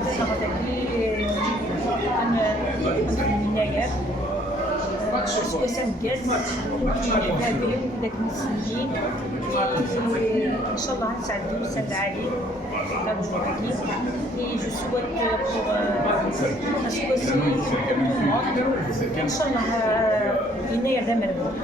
السنة هذيك أنا من يناير سويسان كاس كبير وداك السنين ان شاء الله نساعدو نساعد عليه dans le journalisme et je souhaite pour la Suisse tout le monde إن شاء الله يناير ده مربوط